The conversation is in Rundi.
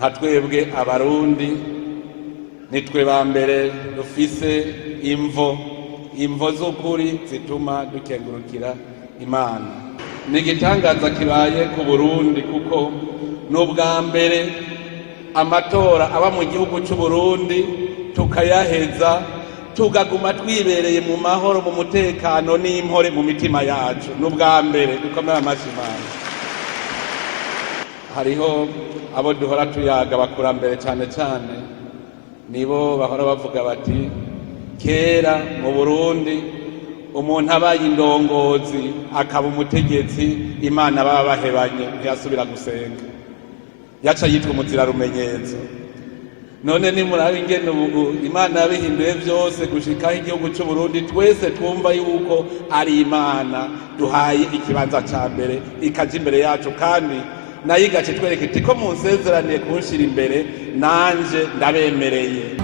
nka twebwe abarundi nitwe ba mbere dufise imvo z'ukuri zituma dukengurukira Imana. Ni igitangaza kibaye ku Burundi kuko n'ubwa mbere amatora aba mu gihugu cy'u Burundi tukayaheza tugaguma twibereye mu mahoro, mu mutekano n'impore mu mitima yacu. N'ubwa mbere dukomera amashimano. Hariho abo duhora tuyaga bakurambere cyane cyane, nibo bahora bavuga bati kera mu Burundi umuntu abaye indongozi akaba umutegetsi Imana baba bahebanye ntiyasubira gusenga, yaca yitwa umuzira rumenyezo. None nimurabe ingene ubu Imana yabihinduye byose gushikaho igihugu cy'u Burundi twese twumva yuko ari Imana duhaye ikibanza ca mbere, ikaja imbere yacu, kandi nayo igace twereka iti ko munsezeraniye kunshira imbere nanje ndabemereye.